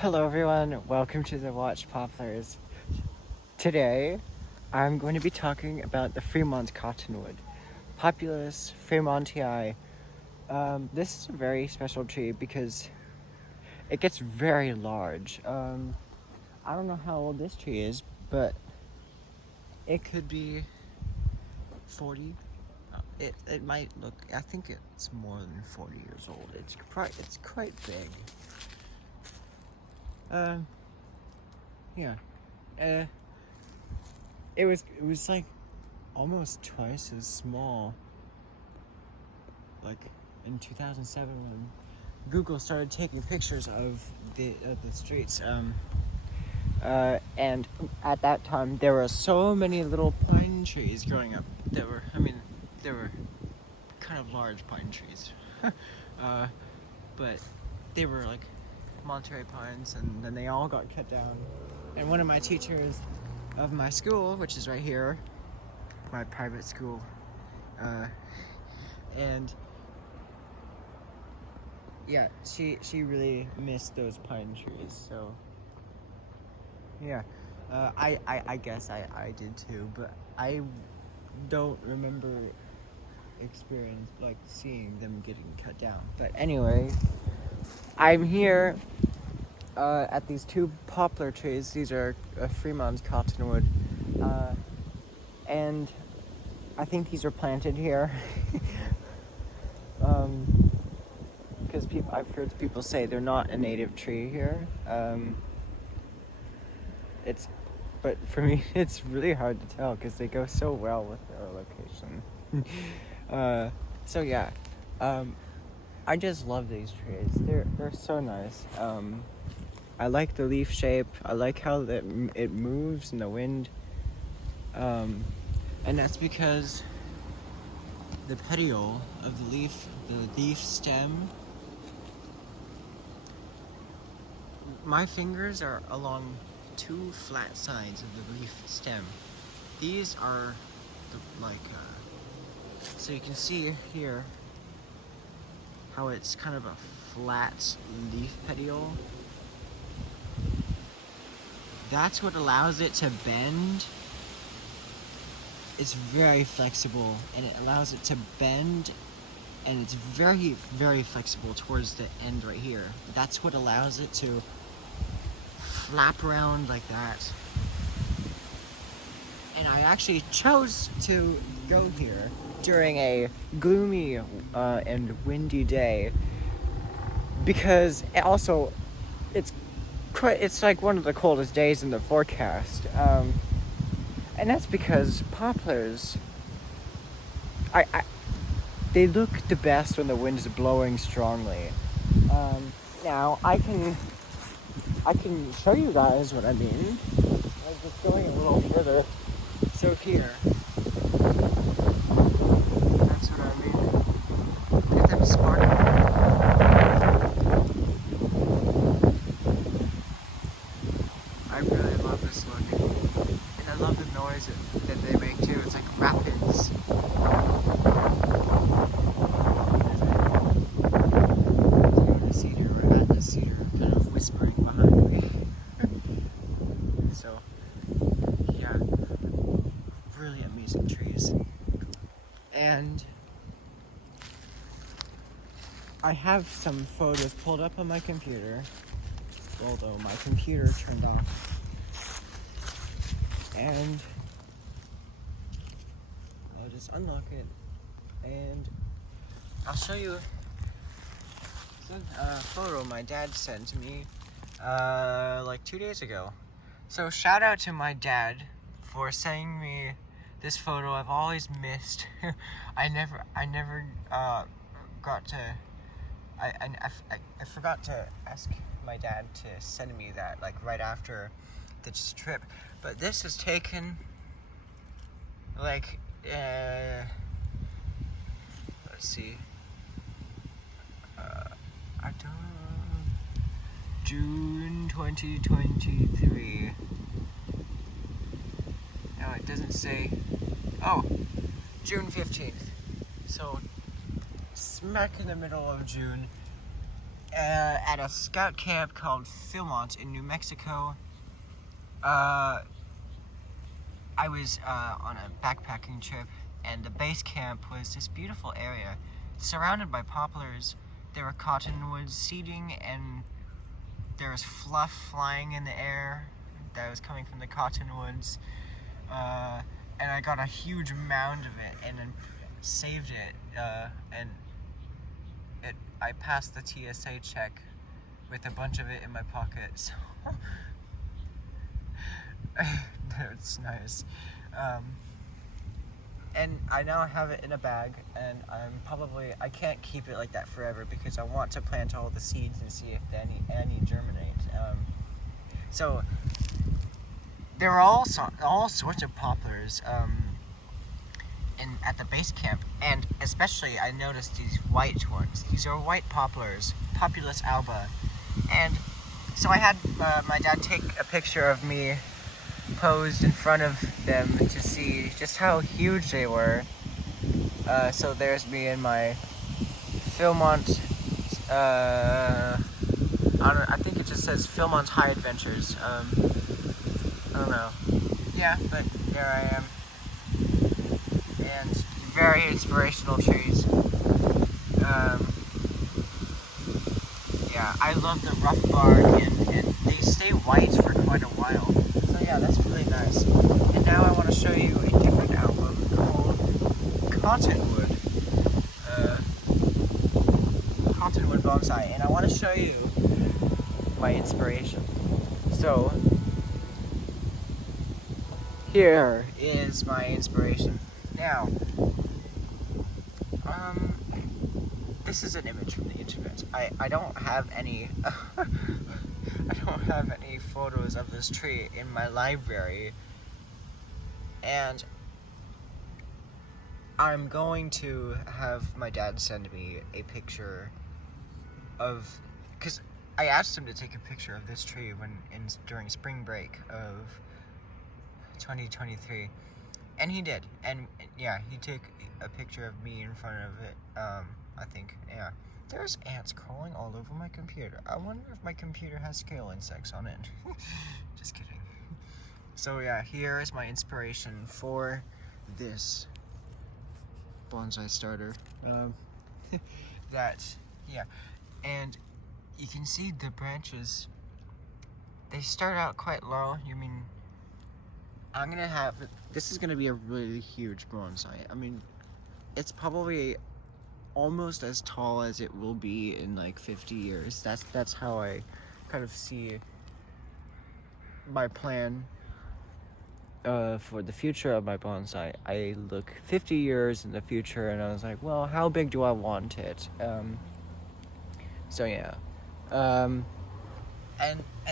Hello everyone, welcome to the Watch Poplars. Today, I'm going to be talking about the Fremont Cottonwood, populus fremontii. This is a very special tree because it gets very large. I don't know how old this tree is, but it could be 40. It might look, I think it's more than 40 years old. It's quite big. Yeah. It was like almost twice as small, like in 2007 when Google started taking pictures of the streets. And at that time there were so many little pine trees growing up. There were kind of large pine trees, but they were like Monterey pines, and then they all got cut down. And one of my teachers of my school, which is right here, my private school, and yeah, she really missed those pine trees. So yeah, I guess I did too, but I don't remember seeing them getting cut down. But anyway, I'm here at these two poplar trees. These are Fremont Cottonwood, and I think these are planted here because I've heard people say they're not a native tree here. But for me, it's really hard to tell because they go so well with their location. So yeah, I just love these trees. They're so nice. I like the leaf shape. I like how it moves in the wind. And that's because the petiole of the leaf stem, my fingers are along two flat sides of the leaf stem. These are so you can see here how it's kind of a flat leaf petiole. That's what allows it to bend. It's very flexible, and it allows it to bend, and it's very, very flexible towards the end right here. That's what allows it to flap around like that. And I actually chose to go here during a gloomy and windy day because it's like one of the coldest days in the forecast. And that's because poplars, they look the best when the wind is blowing strongly. Now I can show you guys what I mean. I'm just going a little further. So here, that's what I mean. Look at them sparkling. I really love this look. And I love the noise that they make too. It's like rapids. We're at the cedar, kind of whispering behind me. So, yeah, really amazing trees. And I have some photos pulled up on my computer, although my computer turned off. And I'll just unlock it, and I'll show you a photo my dad sent to me like 2 days ago. So shout out to my dad for sending me this photo I've always missed. I never got to. I forgot to ask my dad to send me that like right after this trip. But this is taken like let's see, June 2023. No, it doesn't say. Oh, June 15th. So smack in the middle of June, at a scout camp called Fremont in New Mexico. I was on a backpacking trip, and the base camp was this beautiful area surrounded by poplars. There were cottonwood seeding, and there was fluff flying in the air that was coming from the cottonwoods. And I got a huge mound of it and then saved it, and I passed the TSA check with a bunch of it in my pocket, so it's nice. And I now have it in a bag, and I can't keep it like that forever because I want to plant all the seeds and see if any germinate. So there are all sorts of poplars at the base camp, and especially I noticed these white ones. These are white poplars, Populus alba, and so I had my dad take a picture of me posed in front of them to see just how huge they were. So there's me in my Fremont, I think it just says Fremont High Adventures. I don't know. Yeah, but there I am. And very inspirational trees. Yeah, I love the rough bark, and they stay white for quite a while. So yeah, that's really nice. And now I want to show you a different album called Cottonwood. Cottonwood Bonsai. And I want to show you my inspiration. So, here is my inspiration. Now, this is an image from the internet. I don't have any I don't have any photos of this tree in my library, and I'm going to have my dad send me a picture of, because I asked him to take a picture of this tree during spring break of 2023, and he did. And yeah, he took a picture of me in front of it. I think, yeah. There's ants crawling all over my computer. I wonder if my computer has scale insects on it. Just kidding. So yeah, here is my inspiration for this bonsai starter. Yeah, and you can see the branches, they start out quite low. This is gonna be a really huge bonsai. I mean, it's probably almost as tall as it will be in like 50 years. That's how I kind of see my plan for the future of my bonsai. I look 50 years in the future, and I was like, well, how big do I want it? So yeah, and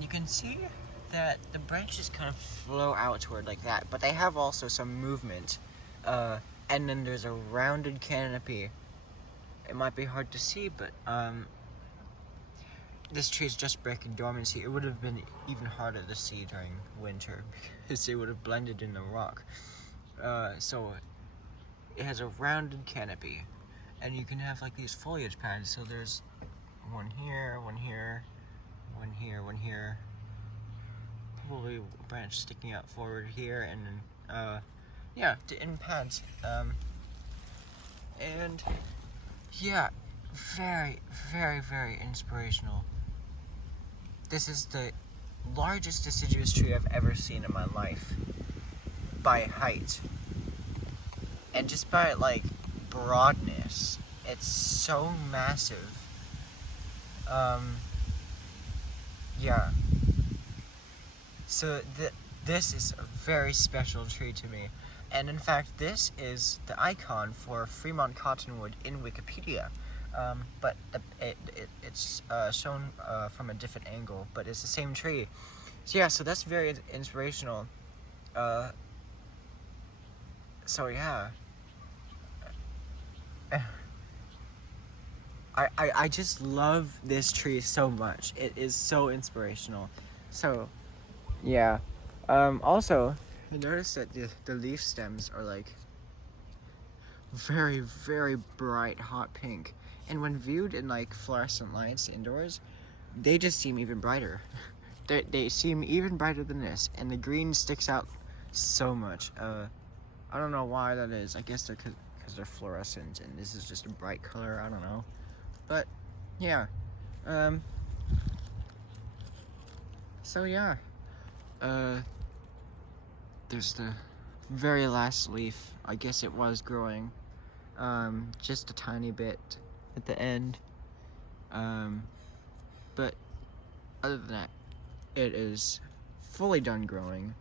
you can see that the branches kind of flow outward like that, but they have also some movement, and then there's a rounded canopy. It might be hard to see, but this tree is just breaking dormancy. It would have been even harder to see during winter because it would have blended in the rock. So it has a rounded canopy, and you can have like these foliage pads. So there's one here, one here, one here, one here. Probably a branch sticking out forward here, and then yeah, in pads. And yeah, very, very, very inspirational. This is the largest deciduous tree I've ever seen in my life, by height. And just by like broadness, it's so massive. Yeah. So this is a very special tree to me. And in fact, this is the icon for Fremont Cottonwood in Wikipedia. But it's shown from a different angle, but it's the same tree. So yeah, so that's very inspirational. So yeah. I just love this tree so much. It is so inspirational. So, yeah. Also, I noticed that the leaf stems are like very, very bright hot pink. And when viewed in like fluorescent lights indoors, they just seem even brighter. They seem even brighter than this, and the green sticks out so much. I don't know why that is. I guess they're because they're fluorescent, and this is just a bright color. I don't know, but yeah. So yeah. There's the very last leaf. I guess it was growing, just a tiny bit at the end. But other than that, it is fully done growing.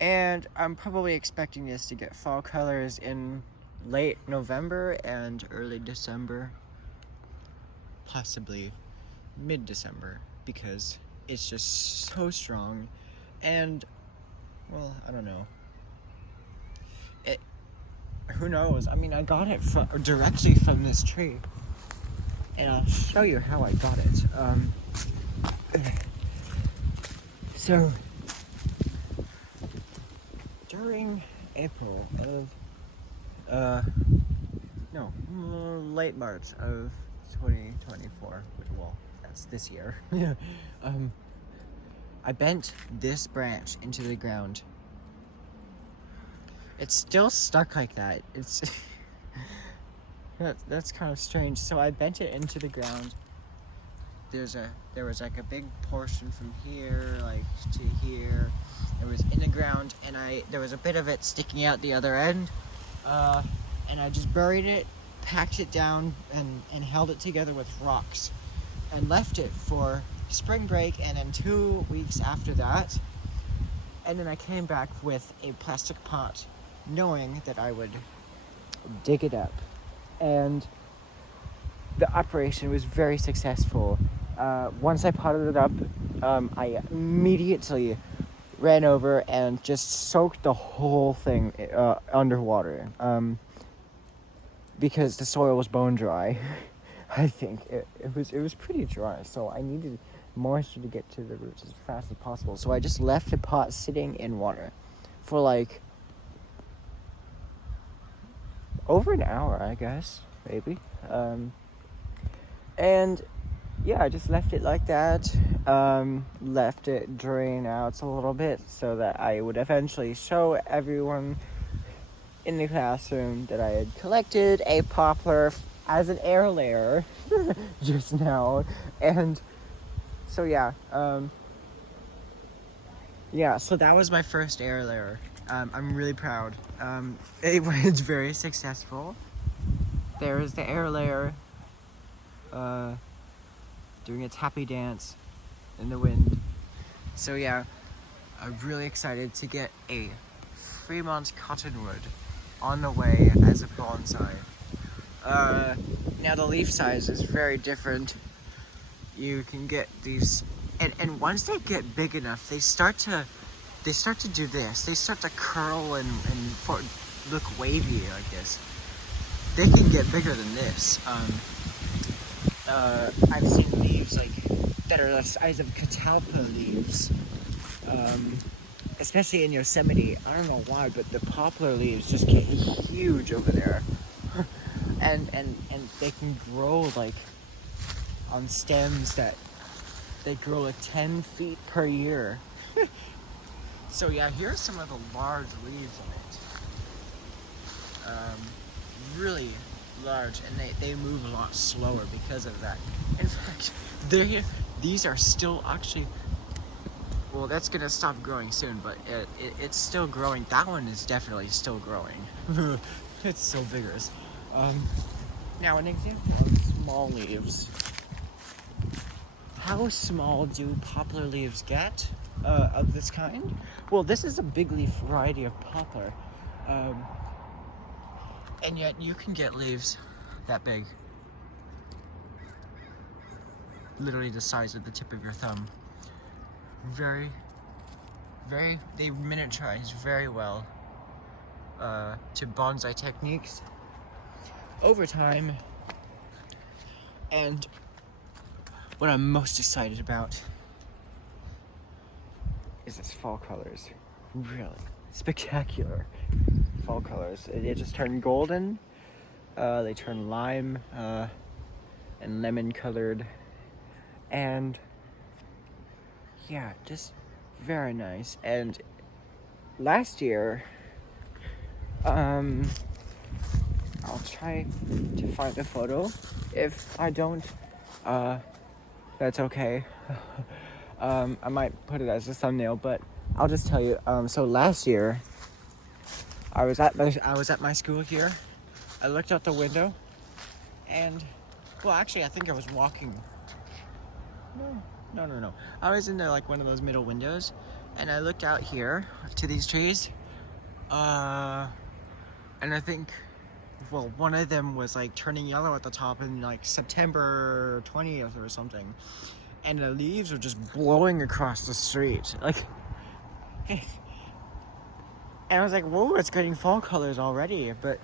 And I'm probably expecting this to get fall colors in late November and early December. Possibly mid-December, because it's just so strong. And, well, I don't know. Who knows? I mean, I got it directly from this tree. And I'll show you how I got it. So, during April of, late March of 2024, well, that's this year, I bent this branch into the ground. It's still stuck like that. It's that's kind of strange. So I bent it into the ground. There was like a big portion from here, like to here. It was in the ground, and there was a bit of it sticking out the other end. And I just buried it, packed it down, and held it together with rocks, and left it for spring break, and then 2 weeks after that. And then I came back with a plastic pot, knowing that I would dig it up. And the operation was very successful. Once I potted it up, I immediately ran over and just soaked the whole thing underwater, because the soil was bone dry. I think it was pretty dry, so I needed moisture to get to the roots as fast as possible. So I just left the pot sitting in water for like over an hour, I guess, maybe. And yeah, I just left it like that. Left it drain out a little bit so that I would eventually show everyone in the classroom that I had collected a poplar as an air layer just now. And so yeah, so that was my first air layer. I'm really proud. It was very successful. There is the air layer doing its happy dance in the wind. So yeah, I'm really excited to get a Fremont Cottonwood on the way as a bonsai. Now the leaf size is very different. You can get these, and once they get big enough, they start to do this. They start to curl and look wavy, I guess. They can get bigger than this. I've seen leaves like that are the size of catalpa leaves, especially in Yosemite. I don't know why, but the poplar leaves just get huge over there, and they can grow like on stems that they grow at 10 feet per year. So yeah, here's some of the large leaves on it. Really large, and they move a lot slower because of that. In fact, these are still actually, well, that's gonna stop growing soon, but it's still growing. That one is definitely still growing. It's so vigorous. Now an example of small leaves. How small do poplar leaves get of this kind? Well, this is a big leaf variety of poplar. And yet you can get leaves that big. Literally the size of the tip of your thumb. They miniaturize very well to bonsai techniques over time. And what I'm most excited about is its fall colors. Really spectacular fall colors. They just turn golden. They turn lime. and lemon colored, and yeah, just very nice. And last year, I'll try to find a photo. If I don't, that's okay. I might put it as a thumbnail, but I'll just tell you. So last year, I was at my school here. I looked out the window, and well, actually, I think I was walking. No. I was in there, like one of those middle windows, and I looked out here to these trees. And I think, well, one of them was like turning yellow at the top in like September 20th or something. And the leaves were just blowing across the street. Like, and I was like, whoa, it's getting fall colors already. But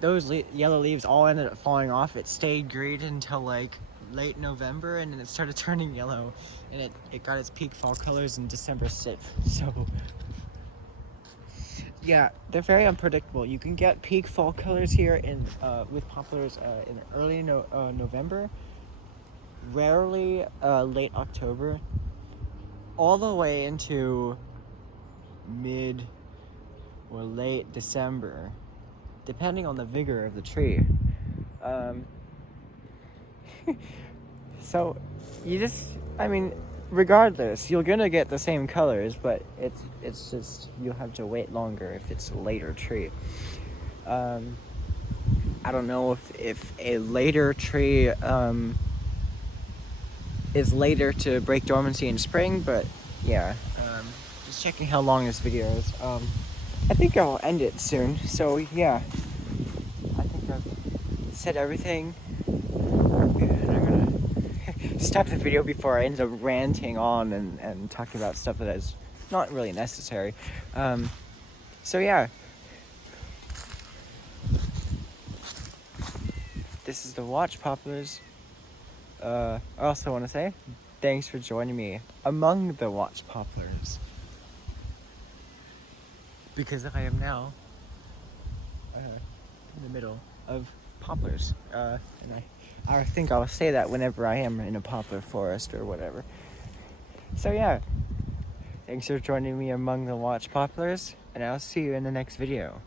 those yellow leaves all ended up falling off. It stayed green until like late November, and then it started turning yellow. And it got its peak fall colors in December 6th. So yeah, they're very unpredictable. You can get peak fall colors here in with poplars in early November, rarely late October, all the way into mid or late December, depending on the vigor of the tree. So you just, I mean, regardless, you're gonna get the same colors, but it's just you'll have to wait longer if it's a later tree. I don't know if a later tree is later to break dormancy in spring, but yeah. Just checking how long this video is. I think I'll end it soon. So yeah, I think I've said everything. And I'm gonna stop the video before I end up ranting on and talking about stuff that is not really necessary. So yeah. This is the watch poplars. I also want to say thanks for joining me among the watch poplars, because I am now in the middle of poplars, and I think I'll say that whenever I am in a poplar forest or whatever. So yeah, thanks for joining me among the watch poplars, and I'll see you in the next video.